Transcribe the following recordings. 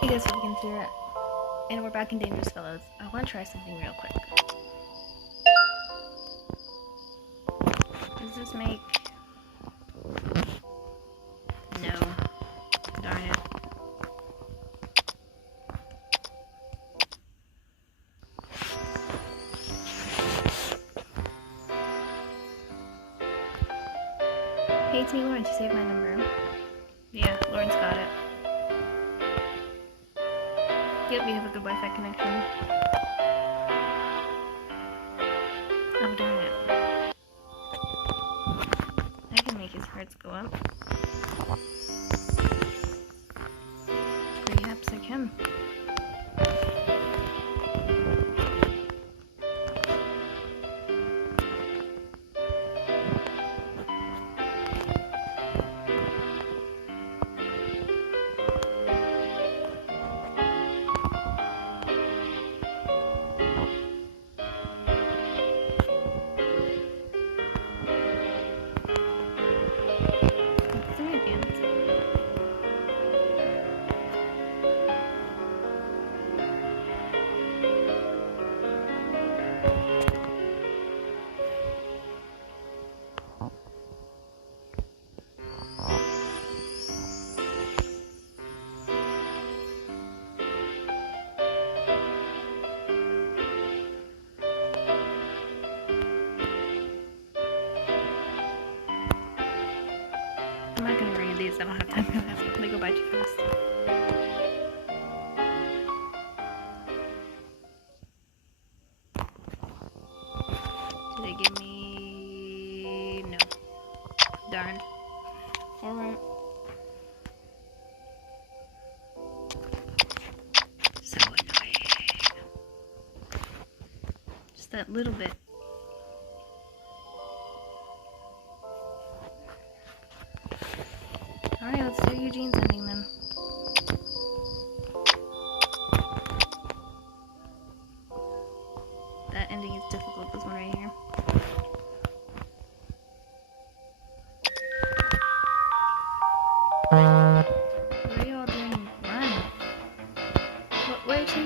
Hey guys, Vegans here, and we're back in Dangerous Fellows. I want to try something real quick. Does this make... No. Darn it. Hey, it's me, Lawrence. You saved my number. Yeah, Lawrence got it. Yep, we have a good Wi-Fi connection. Oh, darn it. I can make his hearts go up. Perhaps I can. I'm not gonna read these, I don't have time for that. They go by too fast. Do they give me... No. Darn. Alright. So annoying. Just that little bit. Alright, let's do Eugene's ending then. That ending is difficult, this one right here. What are you all doing? Run! Where to?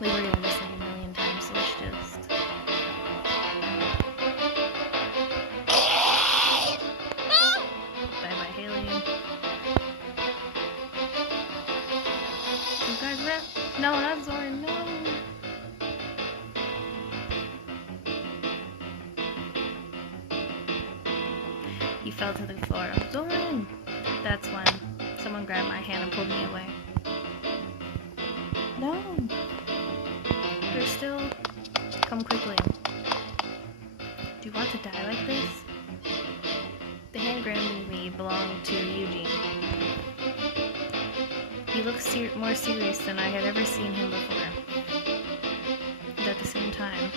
We've already done this like a million times, so let's just... Bye-bye, Haley. You guys run? No, not Zoran, no! He fell to the floor. Zoran! That's when someone grabbed my hand and pulled me away. No! They're still... Come quickly. Do you want to die like this? The hand grabbing me belonged to Eugene. He looked more serious than I had ever seen him before. And at the same time,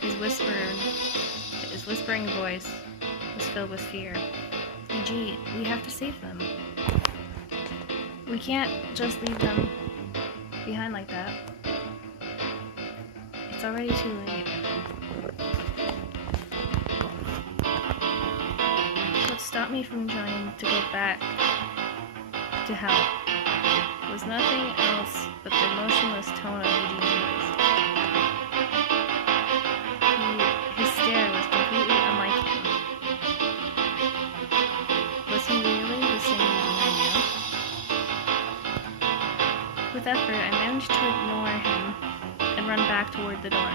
his whispering voice was filled with fear. Eugene, we have to save them. We can't just leave them behind like that. It's already too late. What stopped me from trying to go back to help was nothing else but the emotionless tone of Eugene's voice. His stare was completely unlike him. Was he really the same Eugene I knew? With effort, I managed to ignore him and run back toward the door.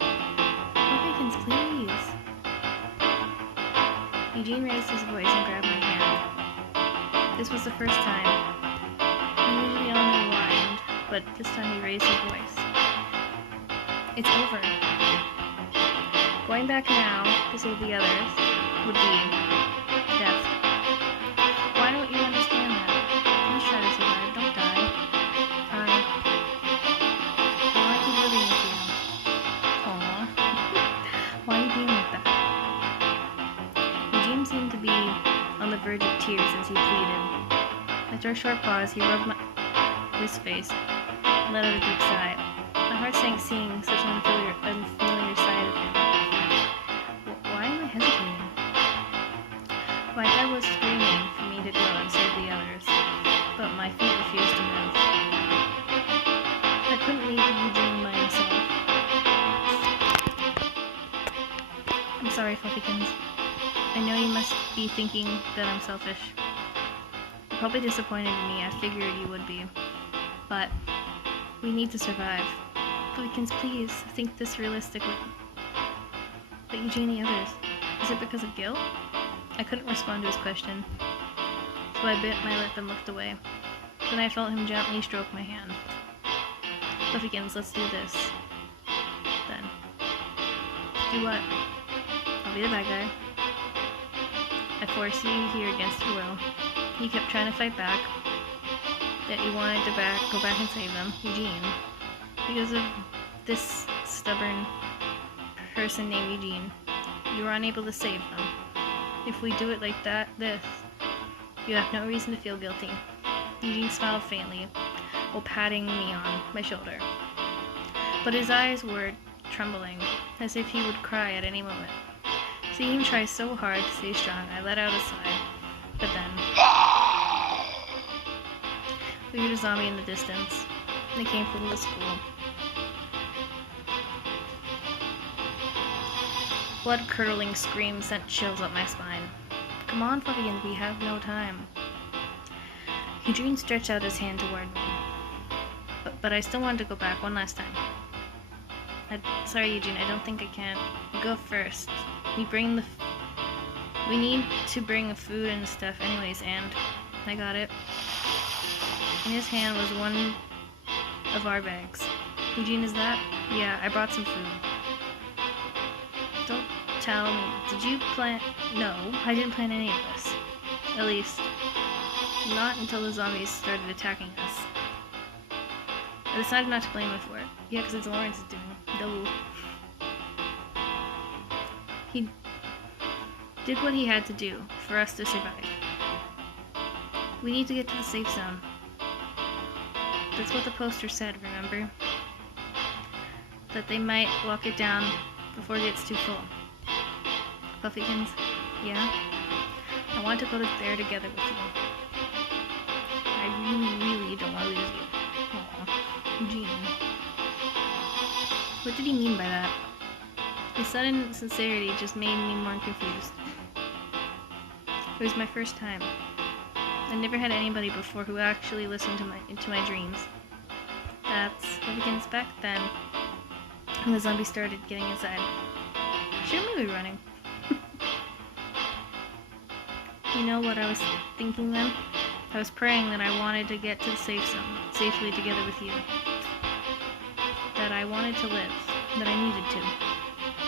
Vegans, please! Eugene raised his voice and grabbed my hand. This was the first time. He usually only whined, but this time he raised his voice. It's over. Going back now to save the others would be death. Why don't you understand that? Please try to survive. Don't die. I want to keep living with you. Aww. Why are you being like that? Eugene seemed to be on the verge of tears as he pleaded. After a short pause, he rubbed his face and let out a deep sigh. My heart sank seeing such an unfamiliar side of him. Why am I hesitating? My head was screaming for me to go and save the others, but my feet refused to move. sorry, Fluffykins. I know you must be thinking that I'm selfish. You're probably disappointed in me. I figured you would be. But we need to survive. Fluffykins, please think this realistically. But Eugene and the others, is it because of guilt? I couldn't respond to his question, so I bit my lip and looked away. Then I felt him gently stroke my hand. Fluffykins, let's do this. Then. Do what? I'll be the bad guy. I forced you here against your will. You kept trying to fight back. That you wanted to go back and save them, Eugene. Because of this stubborn person named Eugene, you were unable to save them. If we do it like this, you have no reason to feel guilty. Eugene smiled faintly, while patting me on my shoulder. But his eyes were trembling, as if he would cry at any moment. Seeing him try so hard to stay strong, I let out a sigh. But then, we heard a zombie in the distance. They came from the school. Blood-curdling screams sent chills up my spine. Come on, Fluffykins, we have no time. Eugene stretched out his hand toward me. But I still wanted to go back one last time. Sorry, Eugene, I don't think I can. You go first. We need to bring the food and stuff anyways, and I got it. In his hand was one of our bags. Eugene, is that? Yeah, I brought some food. Don't tell me. Did you plan? No, I didn't plan any of this. At least, not until the zombies started attacking us. I decided not to blame him for it. Yeah, because it's Lawrence's doing. No. He did what he had to do for us to survive. We need to get to the safe zone. That's what the poster said, remember? That they might lock it down before it gets too full. Fluffykins, yeah? I want to go there together with you. I really don't want to lose you. Aww, Eugene. What did he mean by that? His sudden sincerity just made me more confused. It was my first time. I never had anybody before who actually listened to my dreams. That's Fluffykins back then. And the zombie started getting inside. Shouldn't we be running? You know what I was thinking then? I was praying that I wanted to get to the safe zone, safely together with you. That I wanted to live, that I needed to.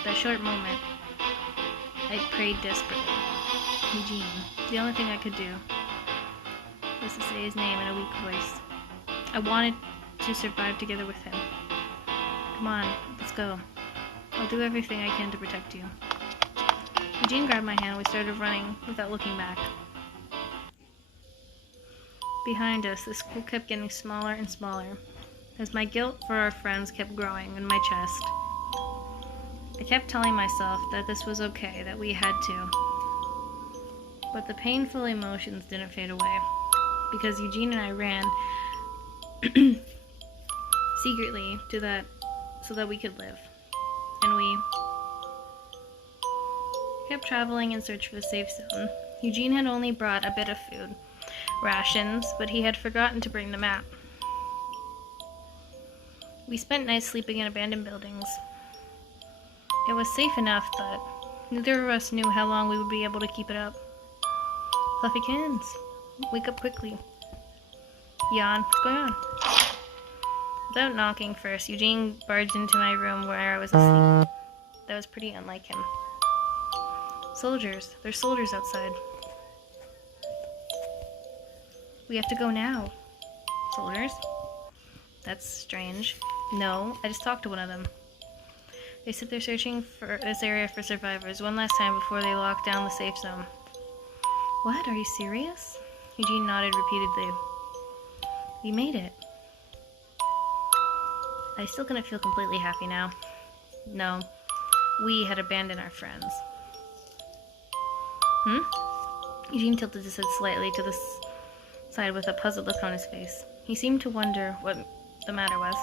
That short moment, I prayed desperately. Eugene. The only thing I could do was to say his name in a weak voice. I wanted to survive together with him. Come on, let's go. I'll do everything I can to protect you. Eugene grabbed my hand and we started running without looking back. Behind us, the school kept getting smaller and smaller, as my guilt for our friends kept growing in my chest. I kept telling myself that this was okay, that we had to. But the painful emotions didn't fade away, because Eugene and I ran secretly to that so that we could live. And we kept traveling in search for the safe zone. Eugene had only brought a bit of food, rations, but he had forgotten to bring the map. We spent nights sleeping in abandoned buildings. It was safe enough, but neither of us knew how long we would be able to keep it up. Fluffykins, wake up quickly. Jan, what's going on? Without knocking first, Eugene barged into my room where I was asleep. That was pretty unlike him. Soldiers. There's soldiers outside. We have to go now. Soldiers? That's strange. No, I just talked to one of them. They said they're searching for this area for survivors one last time before they lock down the safe zone. What? Are you serious? Eugene nodded repeatedly. We made it. I still couldn't feel completely happy now. No, we had abandoned our friends. Eugene tilted his head slightly to the side with a puzzled look on his face. He seemed to wonder what the matter was.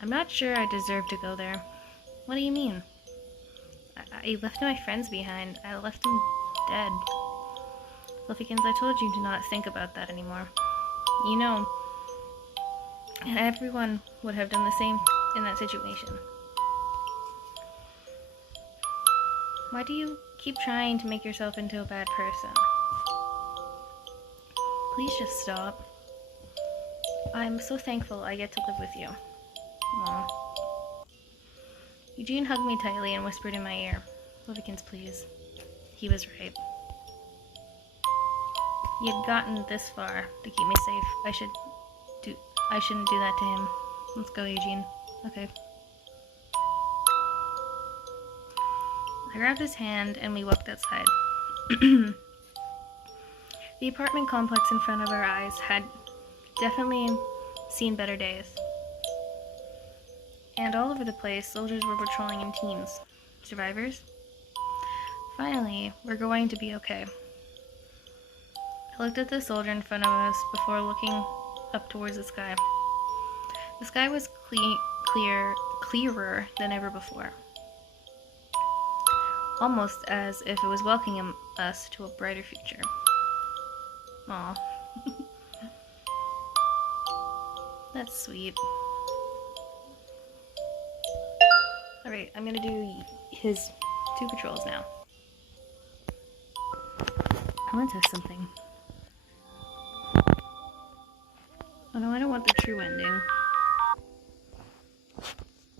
I'm not sure I deserve to go there. What do you mean? I left my friends behind. I left them dead. Fluffykins, I told you to not think about that anymore. You know, and everyone would have done the same in that situation. Why do you keep trying to make yourself into a bad person? Please just stop. I'm so thankful I get to live with you. Aww. Eugene hugged me tightly and whispered in my ear, Fluffykins, please. He was right. He had gotten this far to keep me safe. I shouldn't do that to him. Let's go, Eugene. Okay. I grabbed his hand and we walked outside. The apartment complex in front of our eyes had definitely seen better days. And all over the place, soldiers were patrolling in teams. Survivors? Finally, we're going to be okay. I looked at the soldier in front of us before looking up towards the sky. The sky was clearer than ever before. Almost as if it was welcoming us to a brighter future. Aw. That's sweet. Alright, I'm gonna do his 2 patrols now. I want to test something. Oh no, I don't want the true ending.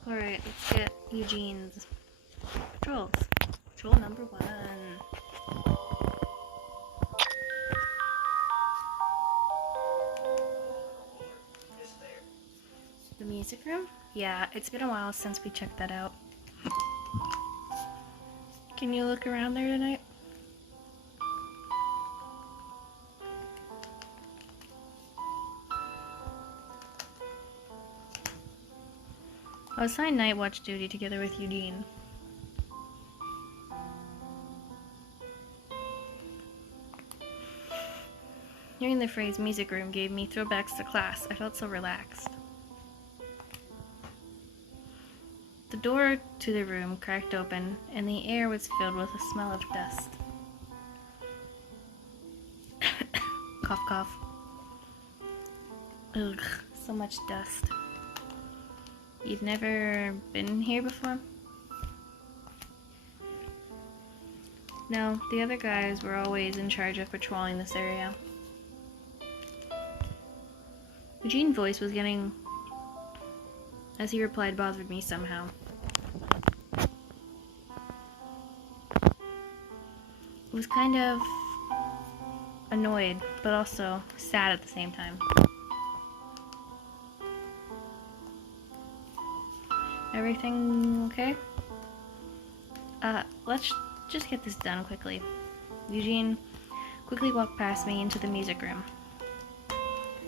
Alright, let's get Eugene's patrols. Patrol number 1. The music room? Yeah, it's been a while since we checked that out. Can you look around there tonight? I was assigned night watch duty together with Eugene. Hearing the phrase music room gave me throwbacks to class. I felt so relaxed. The door to the room cracked open, and the air was filled with a smell of dust. Cough, cough. Ugh, so much dust. You've never been here before? No, the other guys were always in charge of patrolling this area. Eugene's voice was getting, as he replied, bothered me somehow. It was kind of annoyed, but also sad at the same time. Everything okay? Let's just get this done quickly. Eugene quickly walked past me into the music room.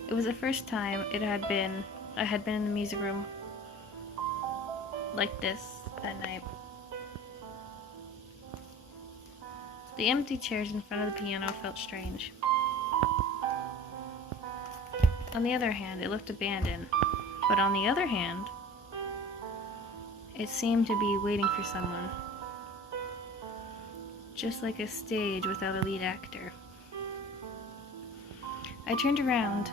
It was the first time I had been in the music room like this that night. The empty chairs in front of the piano felt strange. On the other hand, it looked abandoned. But on the other hand, it seemed to be waiting for someone. Just like a stage without a lead actor. I turned around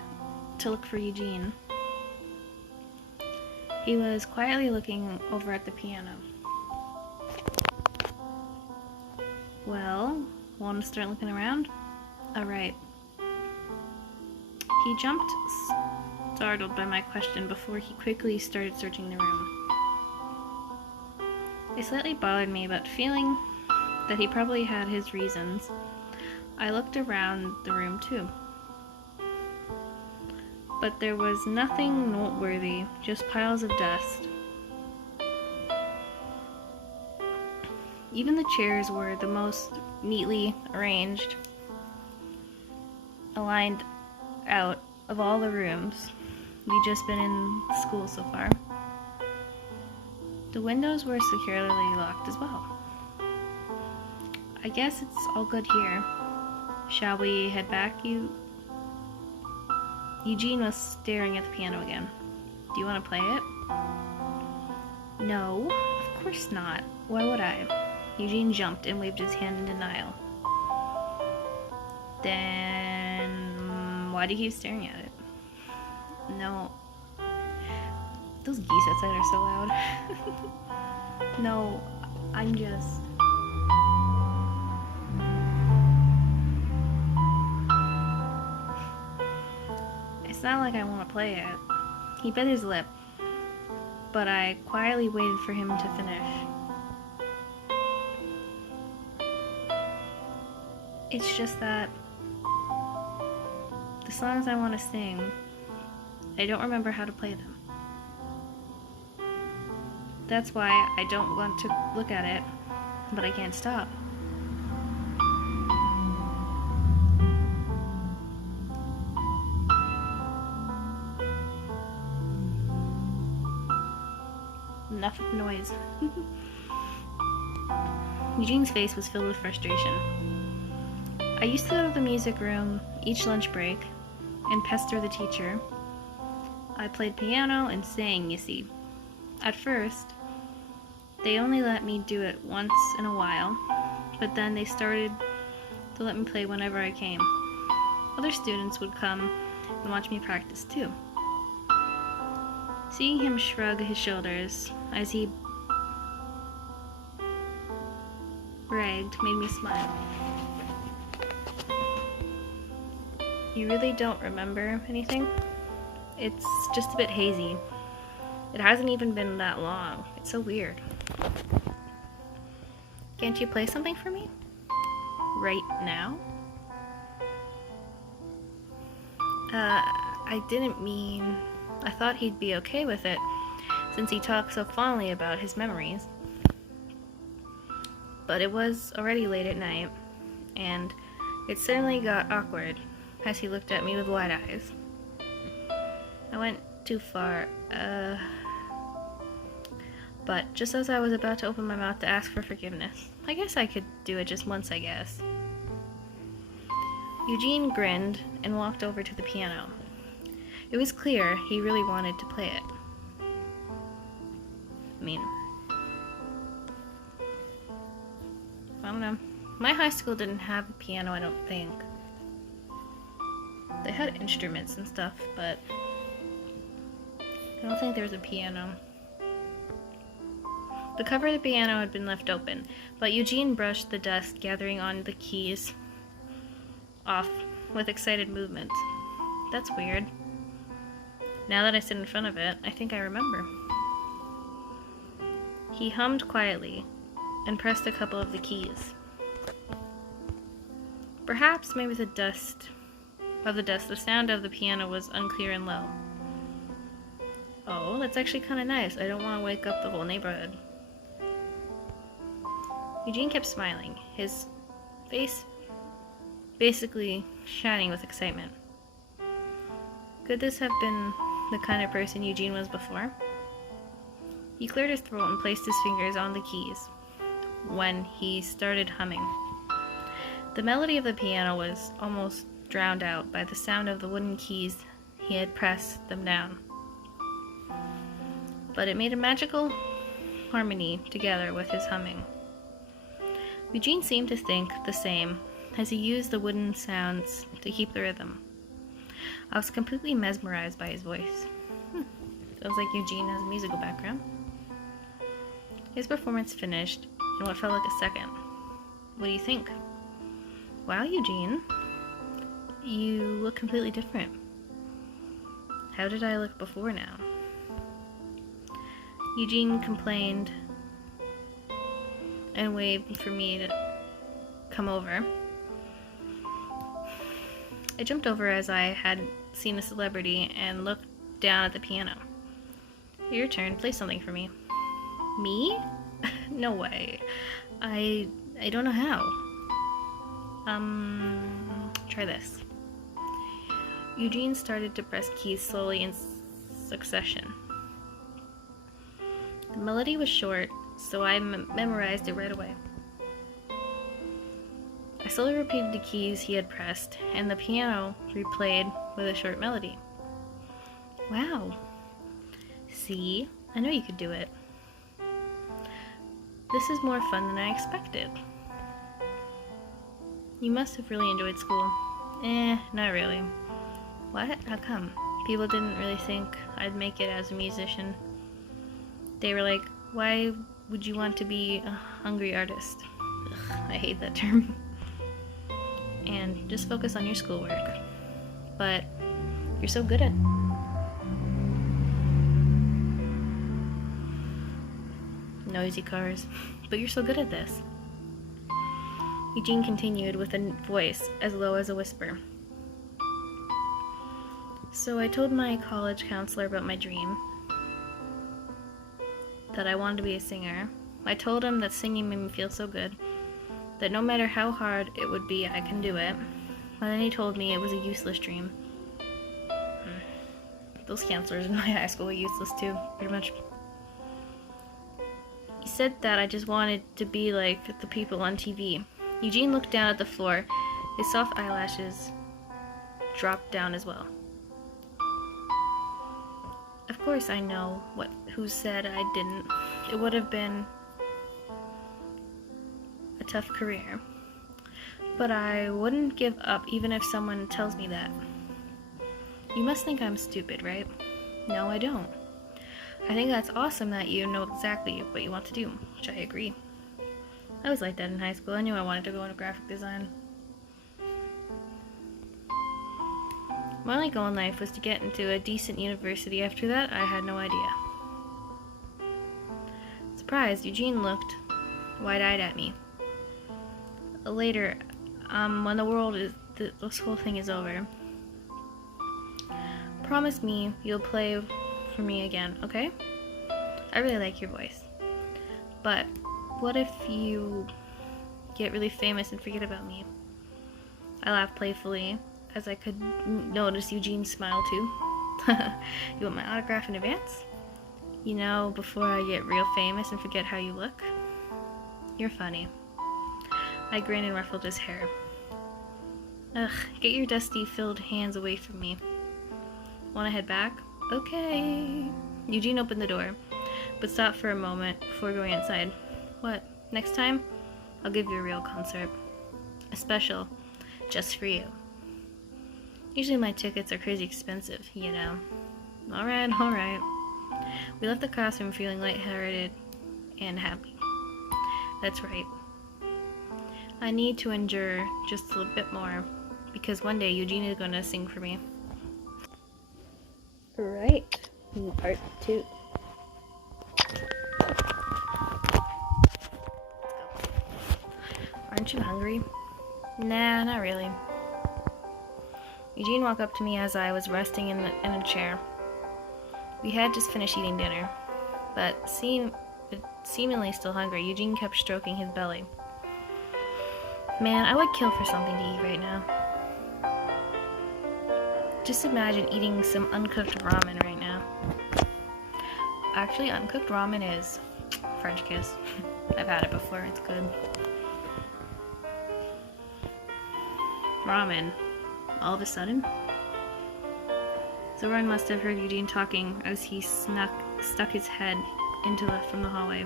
to look for Eugene. He was quietly looking over at the piano. Well, want to start looking around? Alright. He jumped, startled by my question, before he quickly started searching the room. It slightly bothered me, but feeling that he probably had his reasons, I looked around the room too. But there was nothing noteworthy, just piles of dust. Even the chairs were the most neatly arranged, aligned out of all the rooms. We'd just been in school so far. The windows were securely locked as well. I guess it's all good here. Shall we head back? Eugene was staring at the piano again. Do you want to play it? No, of course not. Why would I? Eugene jumped and waved his hand in denial. Then why do you keep staring at it? No. Those geese outside are so loud. No, I'm just... It's not like I want to play it. He bit his lip, but I quietly waited for him to finish. It's just that the songs I want to sing, I don't remember how to play them. That's why I don't want to look at it, but I can't stop. Enough of noise. Eugene's face was filled with frustration. I used to go to the music room each lunch break and pester the teacher. I played piano and sang, you see. At first, they only let me do it once in a while, but then they started to let me play whenever I came. Other students would come and watch me practice too. Seeing him shrug his shoulders as he bragged made me smile. You really don't remember anything? It's just a bit hazy. It hasn't even been that long. It's so weird. Can't you play something for me? Right now? I didn't mean... I thought he'd be okay with it, since he talked so fondly about his memories. But it was already late at night, and it suddenly got awkward as he looked at me with wide eyes. I went too far, but just as I was about to open my mouth to ask for forgiveness, I guess I could do it just once, I guess. Eugene grinned and walked over to the piano. It was clear he really wanted to play it. I mean, I don't know. My high school didn't have a piano, I don't think. They had instruments and stuff, but I don't think there was a piano. The cover of the piano had been left open, but Eugene brushed the dust gathering on the keys off with excited movements. That's weird. Now that I sit in front of it, I think I remember. He hummed quietly and pressed a couple of the keys. Perhaps maybe the sound of the piano was unclear and low. Oh, that's actually kind of nice. I don't want to wake up the whole neighborhood. Eugene kept smiling, his face basically shining with excitement. Could this have been the kind of person Eugene was before? He cleared his throat and placed his fingers on the keys when he started humming. The melody of the piano was almost drowned out by the sound of the wooden keys he had pressed them down. But it made a magical harmony together with his humming. Eugene seemed to think the same as he used the wooden sounds to keep the rhythm. I was completely mesmerized by his voice. Feels like Eugene has a musical background. His performance finished in what felt like a second. What do you think? Wow, Eugene. You look completely different. How did I look before now? Eugene complained and waved for me to come over. I jumped over as I had seen a celebrity and looked down at the piano. Your turn. Play something for me. Me? No way. I don't know how. Try this. Eugene started to press keys slowly in succession. The melody was short, so I memorized it right away. I slowly repeated the keys he had pressed, and the piano replayed with a short melody. Wow. See? I know you could do it. This is more fun than I expected. You must have really enjoyed school. Not really. What? How come? People didn't really think I'd make it as a musician. They were like, why would you want to be a hungry artist? Ugh, I hate that term. And just focus on your schoolwork. But you're so good at noisy cars. But you're so good at this. Eugene continued with a voice as low as a whisper. So I told my college counselor about my dream, that I wanted to be a singer. I told him that singing made me feel so good, that no matter how hard it would be, I can do it. And then he told me it was a useless dream. Those counselors in my high school were useless too, pretty much. He said that I just wanted to be like the people on TV. Eugene looked down at the floor. His soft eyelashes dropped down as well. Of course I know who said I didn't. It would have been a tough career. But I wouldn't give up even if someone tells me that. You must think I'm stupid, right? No, I don't. I think that's awesome that you know exactly what you want to do, which I agree. I was like that in high school. I knew I wanted to go into graphic design. My only goal in life was to get into a decent university. After that, I had no idea. Surprised, Eugene looked wide-eyed at me. Later, when this whole thing is over, promise me you'll play for me again, okay? I really like your voice. But what if you get really famous and forget about me? I laughed playfully, as I could notice Eugene's smile too. You want my autograph in advance? You know, before I get real famous and forget how you look? You're funny. I grinned and ruffled his hair. Ugh, get your dusty, filled hands away from me. Wanna head back? Okay. Eugene opened the door, but stopped for a moment before going inside. What? Next time? I'll give you a real concert. A special, just for you. Usually my tickets are crazy expensive, you know. Alright. We left the classroom feeling lighthearted and happy. That's right. I need to endure just a little bit more, because one day Eugene is going to sing for me. Right. Part 2. Aren't you hungry? Nah, not really. Eugene walked up to me as I was resting in a chair. We had just finished eating dinner, but seemingly still hungry, Eugene kept stroking his belly. Man, I would kill for something to eat right now. Just imagine eating some uncooked ramen right now. Actually, uncooked ramen is French kiss. I've had it before, it's good. Ramen. All of a sudden? Zoran must have heard Eugene talking as he stuck his head from the hallway.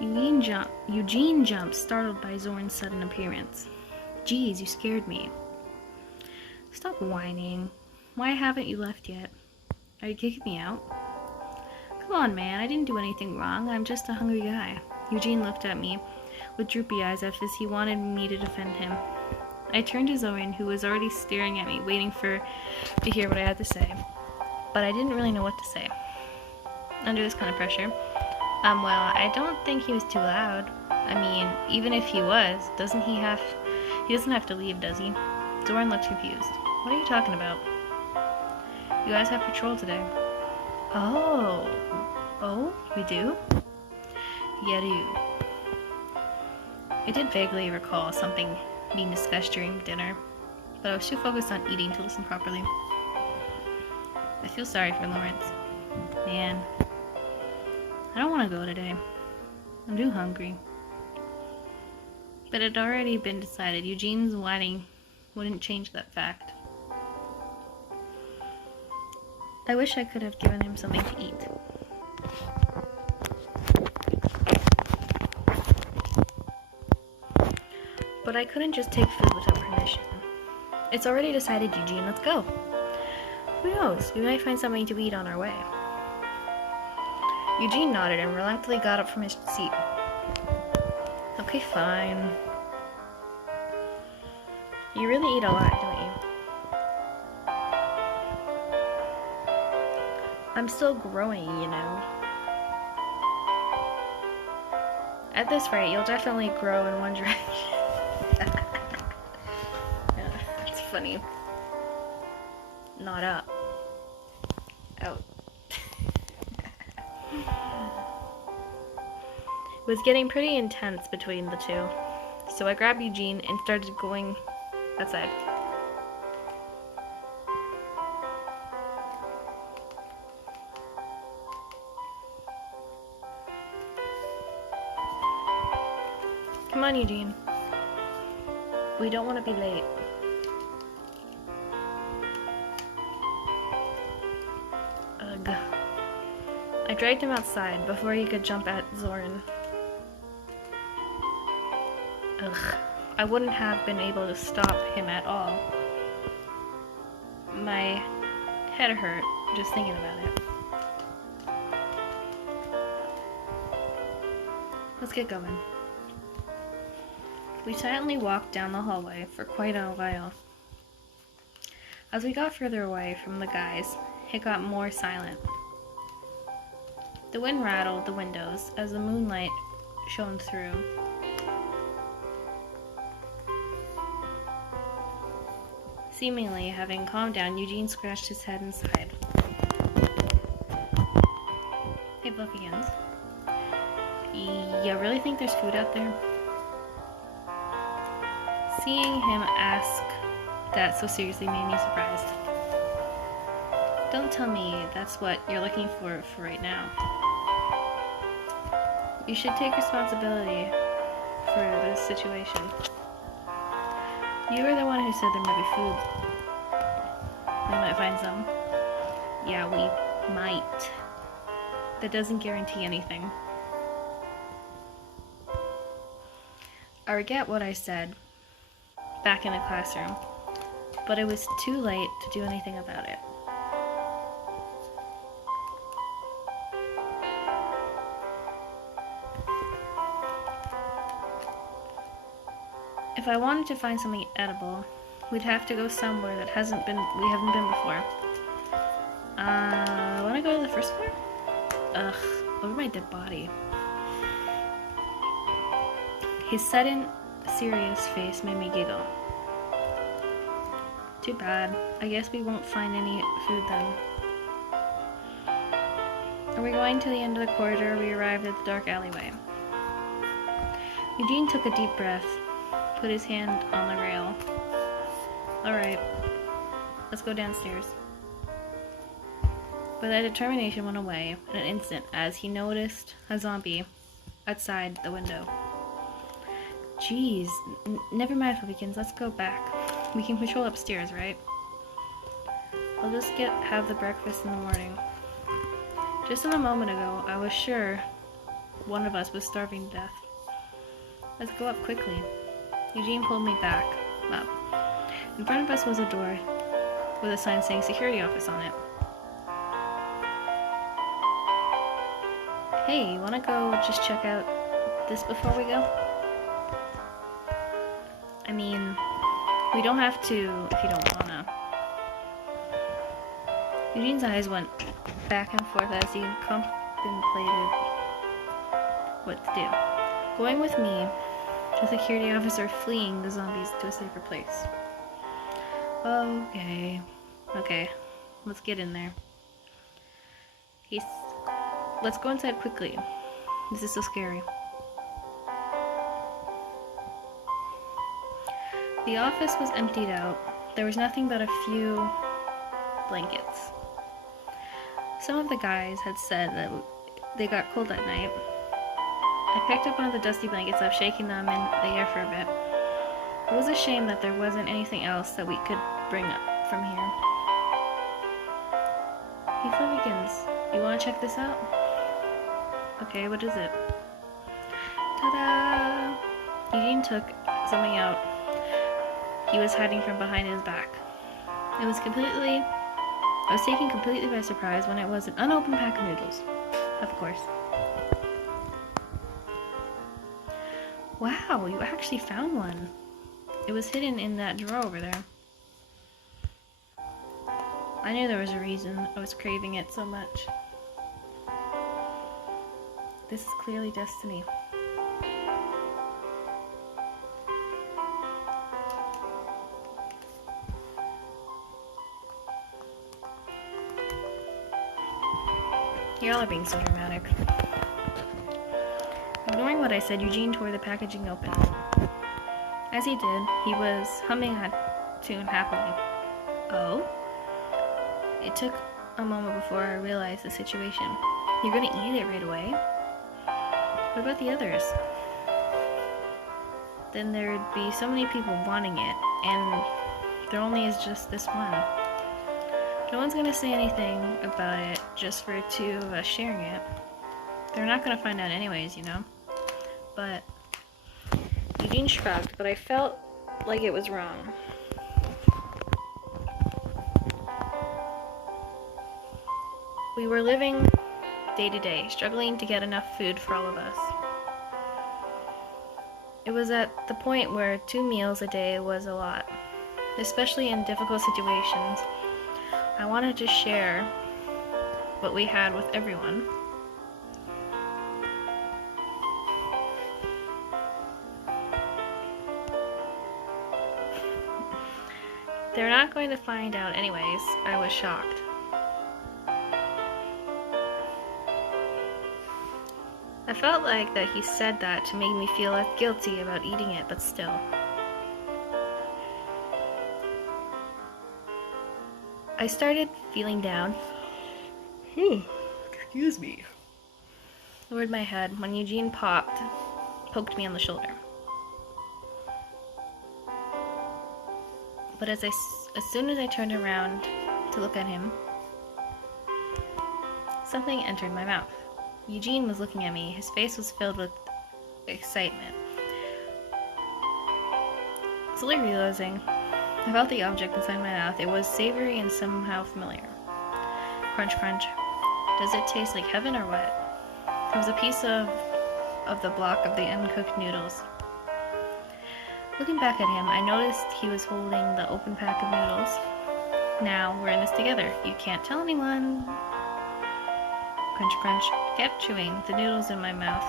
Eugene jumped, startled by Zoran's sudden appearance. Geez, you scared me. Stop whining. Why haven't you left yet? Are you kicking me out? Come on, man, I didn't do anything wrong. I'm just a hungry guy. Eugene looked at me with droopy eyes as if he wanted me to defend him. I turned to Zoran, who was already staring at me, waiting to hear what I had to say. But I didn't really know what to say under this kind of pressure. Well, I don't think he was too loud. I mean, even if he was, he doesn't have to leave, does he? Zoran looked confused. What are you talking about? You guys have patrol today. Oh, we do? Yeah, do. I did vaguely recall something being discussed during dinner, but I was too focused on eating to listen properly. I feel sorry for Lawrence. Man, I don't want to go today. I'm too hungry. But it had already been decided. Eugene's whining wouldn't change that fact. I wish I could have given him something to eat. but I couldn't just take food without permission. It's already decided, Eugene, let's go. Who knows, we might find something to eat on our way. Eugene nodded and reluctantly got up from his seat. Okay, fine. You really eat a lot, don't you? I'm still growing, you know. At this rate, you'll definitely grow in one direction. Yeah, it's funny. Not up. Out. It was getting pretty intense between the two, so I grabbed Eugene and started going outside. Come on, Eugene. We don't want to be late. Ugh. I dragged him outside before he could jump at Zoran. Ugh. I wouldn't have been able to stop him at all. My head hurt just thinking about it. Let's get going. We silently walked down the hallway for quite a while. As we got further away from the guys, it got more silent. The wind rattled the windows as the moonlight shone through. Seemingly having calmed down, Eugene scratched his head and sighed. Hey, Buffykins. You really think there's food out there? Seeing him ask that so seriously made me surprised. Don't tell me that's what you're looking for right now. You should take responsibility for this situation. You were the one who said there might be food. We might find some. Yeah, we might. That doesn't guarantee anything. I regret what I said back in the classroom, but it was too late to do anything about it. If I wanted to find something edible, we'd have to go somewhere that we haven't been before. Wanna go to the first floor? Ugh, over my dead body. His sudden, serious face made me giggle. Too bad. I guess we won't find any food then. Are we going to the end of the corridor? We arrived at the dark alleyway. Eugene took a deep breath, put his hand on the rail. Alright, let's go downstairs. But that determination went away in an instant as he noticed a zombie outside the window. Jeez, never mind, Pumpkins, let's go back. We can patrol upstairs, right? I'll just have the breakfast in the morning. Just a moment ago, I was sure one of us was starving to death. Let's go up quickly. Eugene pulled me back up. In front of us was a door with a sign saying security office on it. Hey, you wanna go just check out this before we go? I mean, we don't have to if you don't wanna. Eugene's eyes went back and forth as he contemplated what to do. Going with me, the security officer fleeing the zombies to a safer place. Okay, let's get in there. Let's go inside quickly. This is so scary. The office was emptied out. There was nothing but a few blankets. Some of the guys had said that they got cold that night. I picked up one of the dusty blankets up, shaking them in the air for a bit. It was a shame that there wasn't anything else that we could bring up from here. Hey, Fluffykins, you want to check this out? Okay, what is it? Ta-da! Eugene took something out he was hiding from behind his back. I was taken completely by surprise when it was an unopened pack of noodles. Of course. Wow, you actually found one. It was hidden in that drawer over there. I knew there was a reason I was craving it so much. This is clearly destiny. Y'all are being so dramatic. Ignoring what I said, Eugene tore the packaging open. As he did, he was humming a tune happily. Oh? It took a moment before I realized the situation. You're gonna eat it right away? What about the others? Then there'd be so many people wanting it, and there only is just this one. No one's gonna say anything about it just for two of us sharing it. They're not gonna find out anyways, you know? But Eugene shrugged, but I felt like it was wrong. We were living day to day, struggling to get enough food for all of us. It was at the point where 2 meals a day was a lot, especially in difficult situations. I wanted to share what we had with everyone. They're not going to find out anyways. I was shocked. I felt like that he said that to make me feel less guilty about eating it, but still. I started feeling down. Excuse me. Lowered my head when Eugene poked me on the shoulder. But as soon as I turned around to look at him, something entered my mouth. Eugene was looking at me. His face was filled with excitement. Slowly realizing, I felt the object inside my mouth. It was savory and somehow familiar. Crunch, crunch. Does it taste like heaven or what? It was a piece of the block of the uncooked noodles. Looking back at him, I noticed he was holding the open pack of noodles. Now, we're in this together. You can't tell anyone. Crunch, crunch. Kept chewing the noodles in my mouth.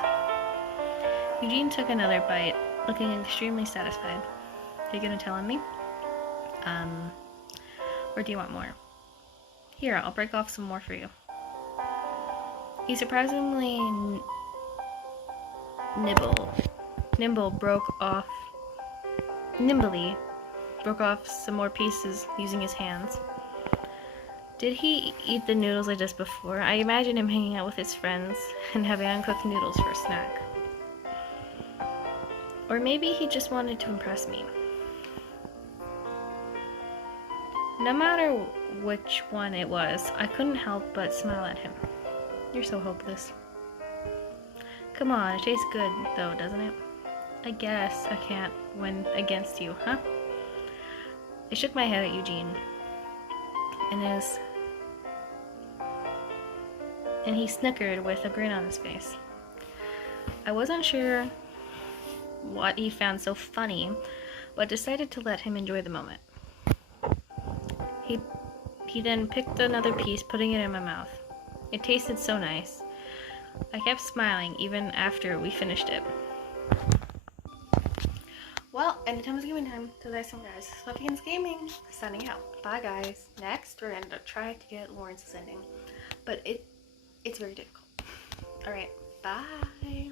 Eugene took another bite, looking extremely satisfied. Are you gonna tell him me? Or do you want more? Here, I'll break off some more for you. He surprisingly nimbly broke off some more pieces using his hands. Did he eat the noodles like this before? I imagine him hanging out with his friends and having uncooked noodles for a snack. Or maybe he just wanted to impress me. No matter which one it was, I couldn't help but smile at him. You're so hopeless. Come on, it tastes good though, doesn't it? I guess I can't win against you, huh? I shook my head at Eugene. And he snickered with a grin on his face. I wasn't sure what he found so funny, but decided to let him enjoy the moment. He then picked another piece, putting it in my mouth. It tasted so nice. I kept smiling even after we finished it. Well, and it was gaming time. So that's some guys. Sweatpants Gaming signing out. Bye guys. Next, we're gonna try to get Lawrence's ending, but it's very difficult. All right, bye.